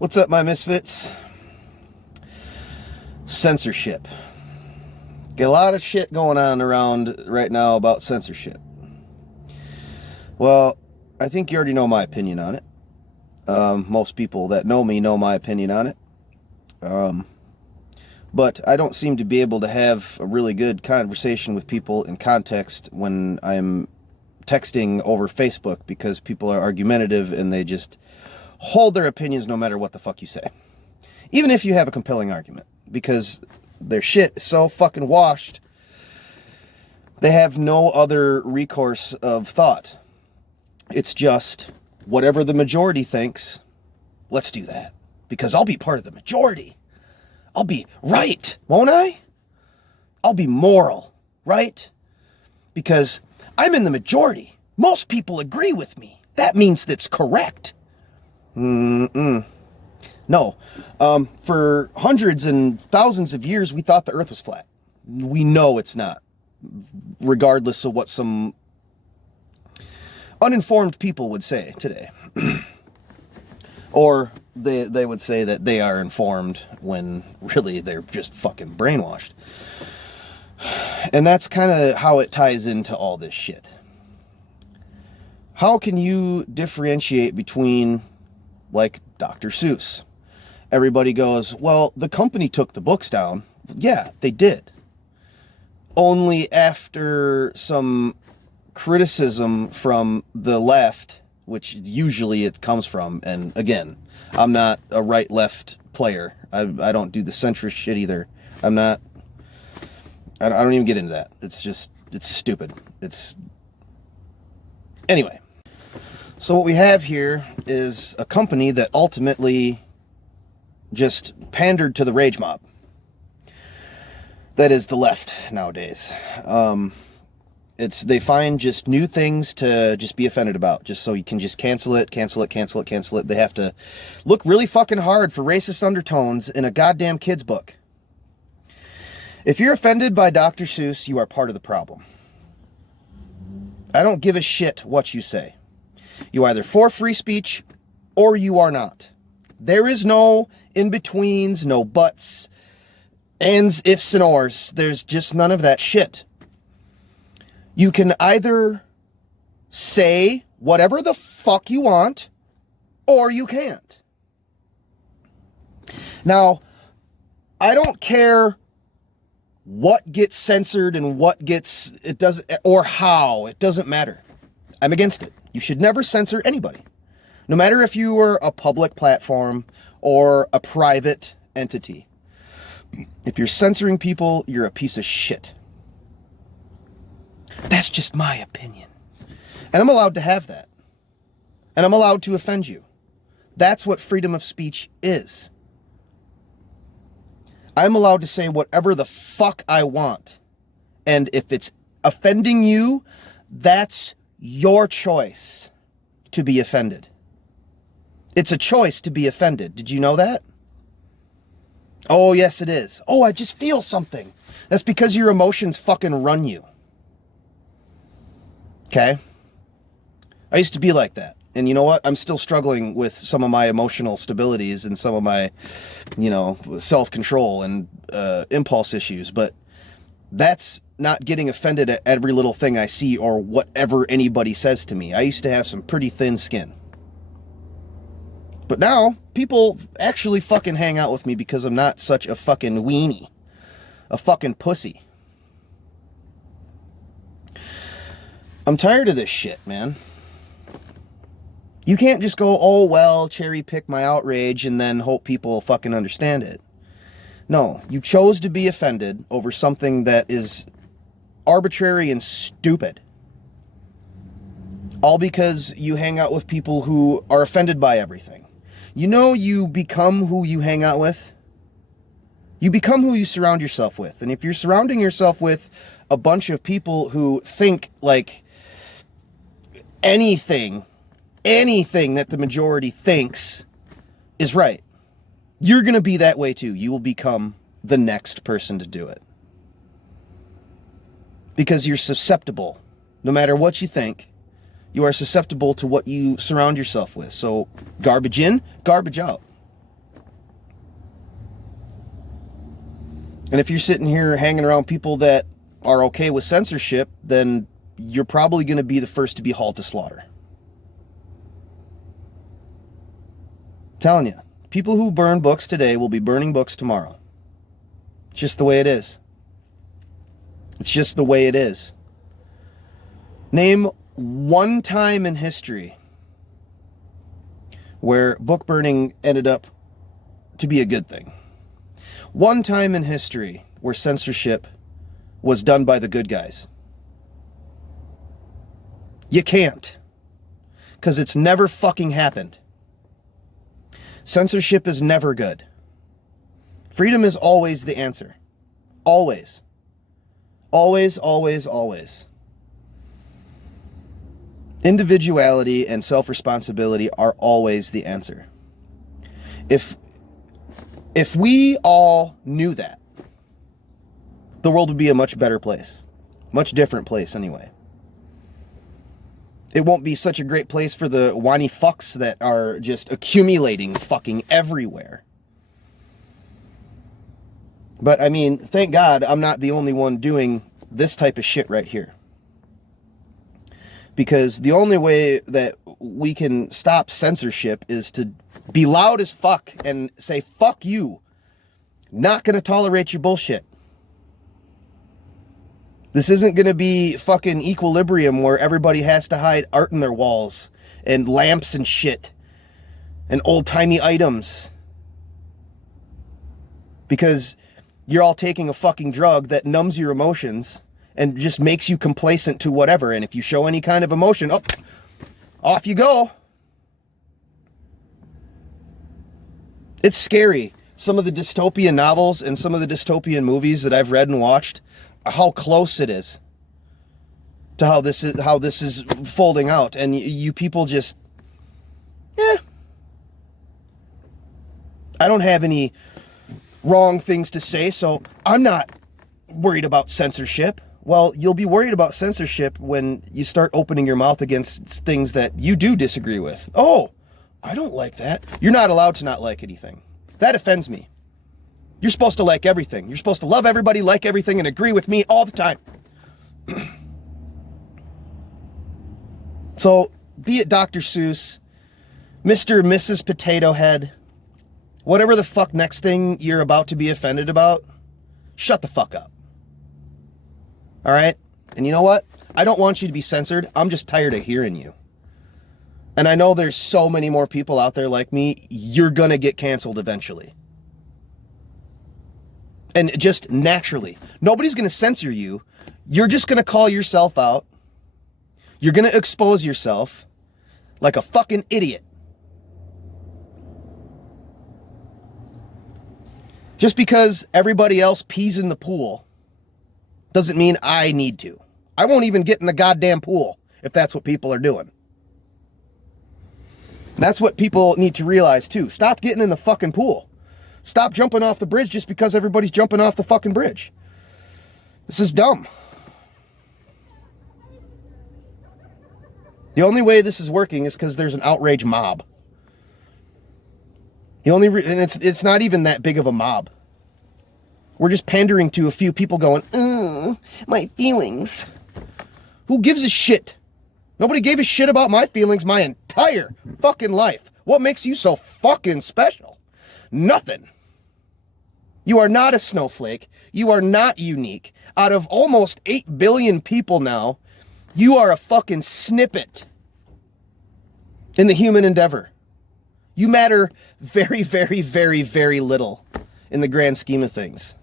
What's up, my misfits? Censorship. Got a lot of shit going on around right now about censorship. Well, I think you already know my opinion on it. Most people that know me know my opinion on it. But I don't seem to be able to have a really good conversation with people in context when I'm texting over Facebook, because people are argumentative and they just hold their opinions no matter what the fuck you say. Even if you have a compelling argument, because their shit is so fucking washed, they have no other recourse of thought. It's just whatever the majority thinks, let's do that. Because I'll be part of the majority. I'll be right, won't I? I'll be moral, right? Because I'm in the majority. Most people agree with me. That means that's correct. No. For hundreds and thousands of years, we thought the earth was flat. We know it's not, regardless of what some uninformed people would say today. Or they would say that they are informed when really they're just fucking brainwashed. And that's kind of how it ties into all this shit. How can you differentiate between, like, Dr. Seuss? Everybody goes, well, the company took the books down. Yeah, they did. Only after some criticism from the left, which usually it comes from, and again, I'm not a right-left player. I don't do the centrist shit either. I don't even get into that. It's stupid. Anyway. So what we have here is a company that ultimately just pandered to the rage mob. That is the left nowadays. They find just new things to just be offended about, just so you can just cancel it. They have to look really fucking hard for racist undertones in a goddamn kid's book. If you're offended by Dr. Seuss, you are part of the problem. I don't give a shit what you say. You either for free speech or you are not. There is no in-betweens, no buts, ands, ifs, and ors. There's just none of that shit. You can either say whatever the fuck you want, or you can't. Now, I don't care what gets censored and it doesn't, or how, it doesn't matter. I'm against it. You should never censor anybody. No matter if you were a public platform or a private entity. If you're censoring people, you're a piece of shit. That's just my opinion. And I'm allowed to have that. And I'm allowed to offend you. That's what freedom of speech is. I'm allowed to say whatever the fuck I want. And if it's offending you, that's your choice to be offended. It's a choice to be offended. Did you know that? Oh, yes, it is. Oh, I just feel something. That's because your emotions fucking run you. Okay? I used to be like that. And you know what? I'm still struggling with some of my emotional stabilities and some of my, self-control and impulse issues. But that's not getting offended at every little thing I see or whatever anybody says to me. I used to have some pretty thin skin. But now, people actually fucking hang out with me because I'm not such a fucking weenie. A fucking pussy. I'm tired of this shit, man. You can't just go, oh, well, cherry pick my outrage and then hope people fucking understand it. No, you chose to be offended over something that is arbitrary and stupid. All because you hang out with people who are offended by everything. You know, you become who you hang out with. You become who you surround yourself with. And if you're surrounding yourself with a bunch of people who think like anything that the majority thinks is right, you're going to be that way too. You will become the next person to do it. Because you're susceptible. No matter what you think, you are susceptible to what you surround yourself with. So, garbage in, garbage out. And if you're sitting here hanging around people that are okay with censorship, then you're probably going to be the first to be hauled to slaughter. I'm telling you, people who burn books today will be burning books tomorrow. It's just the way it is. It's just the way it is. Name one time in history where book burning ended up to be a good thing. One time in history where censorship was done by the good guys. You can't. Because it's never fucking happened. Censorship is never good. Freedom is always the answer. Always. Always, always, always. Individuality and self-responsibility are always the answer. If we all knew that, the world would be a much better place. Much different place, anyway. It won't be such a great place for the whiny fucks that are just accumulating fucking everywhere. But, I mean, thank God I'm not the only one doing this type of shit right here. Because the only way that we can stop censorship is to be loud as fuck and say, fuck you. Not gonna tolerate your bullshit. This isn't gonna be fucking Equilibrium where everybody has to hide art in their walls and lamps and shit and old-timey items. Because you're all taking a fucking drug that numbs your emotions and just makes you complacent to whatever. And if you show any kind of emotion, off you go. It's scary. Some of the dystopian novels and some of the dystopian movies that I've read and watched, how close it is to how this is folding out. And you people just, I don't have any wrong things to say, so I'm not worried about censorship. Well, you'll be worried about censorship when you start opening your mouth against things that you do disagree with. Oh, I don't like that. You're not allowed to not like anything. That offends me. You're supposed to like everything. You're supposed to love everybody, like everything, and agree with me all the time. So, be it Dr. Seuss, Mr. and Mrs. Potato Head, whatever the fuck next thing you're about to be offended about, shut the fuck up. All right? And you know what? I don't want you to be censored. I'm just tired of hearing you. And I know there's so many more people out there like me. You're gonna get canceled eventually. And just naturally. Nobody's gonna censor you. You're just gonna call yourself out. You're gonna expose yourself like a fucking idiot. Just because everybody else pees in the pool doesn't mean I need to. I won't even get in the goddamn pool if that's what people are doing. That's what people need to realize too. Stop getting in the fucking pool. Stop jumping off the bridge just because everybody's jumping off the fucking bridge. This is dumb. The only way this is working is because there's an outrage mob. And it's not even that big of a mob. We're just pandering to a few people going, my feelings. Who gives a shit? Nobody gave a shit about my feelings my entire fucking life. What makes you so fucking special? Nothing. You are not a snowflake. You are not unique. Out of almost 8 billion people now, you are a fucking snippet in the human endeavor. You matter very, very, very, very little in the grand scheme of things.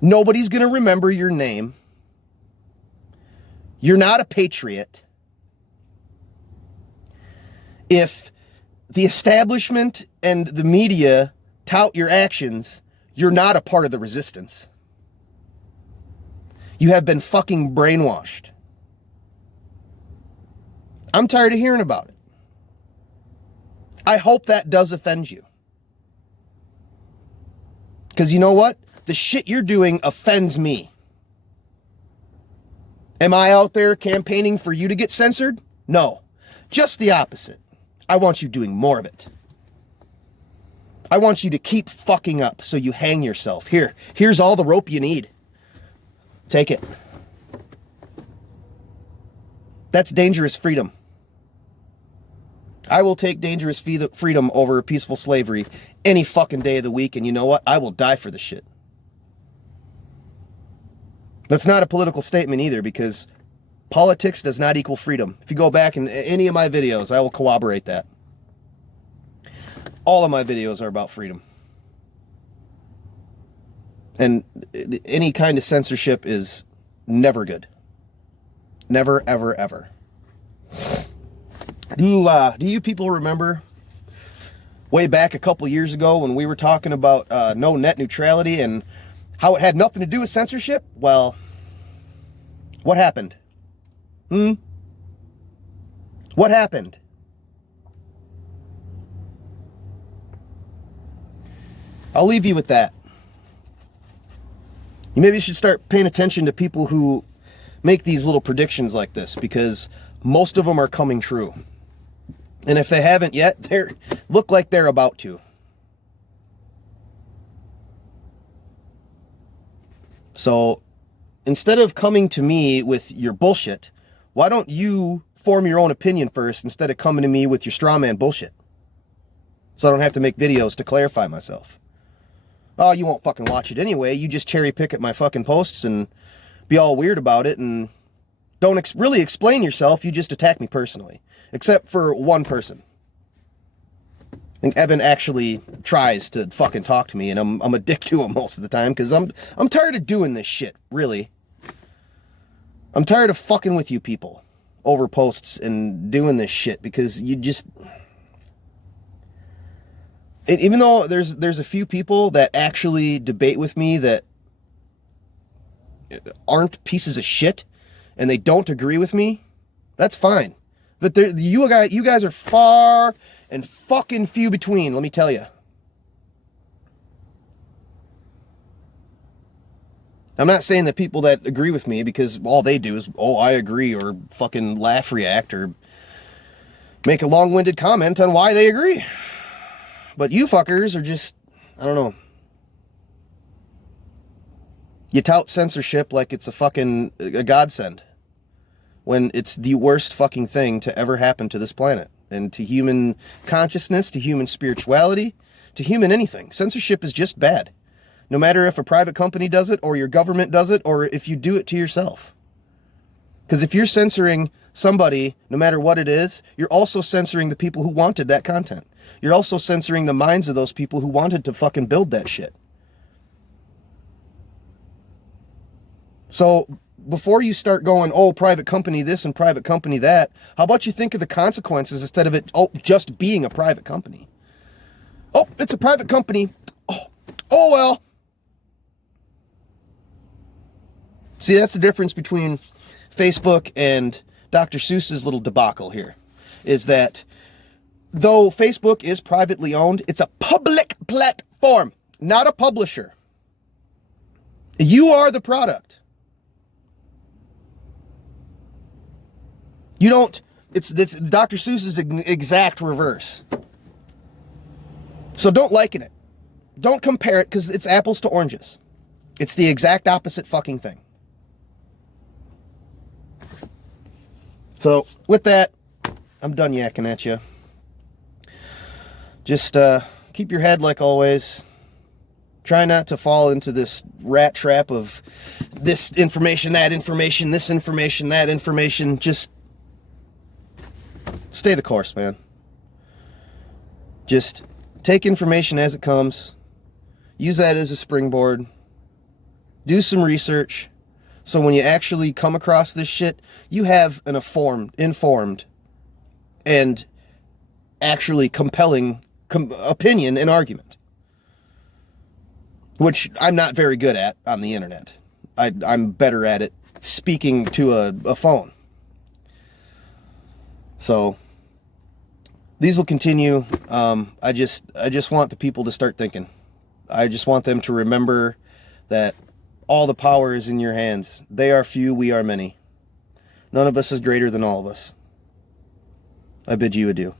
Nobody's going to remember your name. You're not a patriot. If the establishment and the media tout your actions, you're not a part of the resistance. You have been fucking brainwashed. I'm tired of hearing about it. I hope that does offend you. Because you know what? The shit you're doing offends me. Am I out there campaigning for you to get censored? No. Just the opposite. I want you doing more of it. I want you to keep fucking up so you hang yourself. Here's all the rope you need. Take it. That's dangerous freedom. I will take dangerous freedom over peaceful slavery any fucking day of the week, and you know what? I will die for the shit. That's not a political statement either, because politics does not equal freedom. If you go back in any of my videos, I will corroborate that. All of my videos are about freedom. And any kind of censorship is never good. Never, ever, ever. Do you people remember way back a couple years ago when we were talking about no net neutrality and how it had nothing to do with censorship? Well, what happened? What happened? I'll leave you with that. You maybe should start paying attention to people who make these little predictions like this, because most of them are coming true. And if they haven't yet, they look like they're about to. So instead of coming to me with your bullshit, why don't you form your own opinion first instead of coming to me with your straw man bullshit? So I don't have to make videos to clarify myself. Oh, you won't fucking watch it anyway. You just cherry pick at my fucking posts and be all weird about it and don't really explain yourself. You just attack me personally. Except for one person. I think Evan actually tries to fucking talk to me, and I'm a dick to him most of the time, because I'm tired of doing this shit, really. I'm tired of fucking with you people over posts and doing this shit, because you just... And even though there's a few people that actually debate with me that aren't pieces of shit and they don't agree with me, that's fine. But you guys are far and fucking few between, let me tell you. I'm not saying that people that agree with me, because all they do is, oh, I agree, or fucking laugh, react, or make a long-winded comment on why they agree. But you fuckers are just, I don't know. You tout censorship like it's a godsend, when it's the worst fucking thing to ever happen to this planet, and to human consciousness, to human spirituality, to human anything. Censorship is just bad. No matter if a private company does it, or your government does it, or if you do it to yourself. Because if you're censoring somebody, no matter what it is, you're also censoring the people who wanted that content. You're also censoring the minds of those people who wanted to fucking build that shit. So before you start going, oh, private company this and private company that, how about you think of the consequences instead of it, oh, just being a private company? Oh, it's a private company. Oh well. See, that's the difference between Facebook and Dr. Seuss's little debacle here, is that though Facebook is privately owned, it's a public platform, not a publisher. You are the product. You don't, it's Dr. Seuss's exact reverse. So don't liken it. Don't compare it, because it's apples to oranges. It's the exact opposite fucking thing. So with that, I'm done yakking at you. Just keep your head like always. Try not to fall into this rat trap of this information, that information, this information, that information. Just stay the course, man. Just take information as it comes. Use that as a springboard. Do some research. So when you actually come across this shit, you have an informed, and actually compelling opinion and argument. Which I'm not very good at on the internet. I'm better at it speaking to a phone. So these will continue. I just want the people to start thinking. I just want them to remember that all the power is in your hands. They are few, we are many. None of us is greater than all of us. I bid you adieu.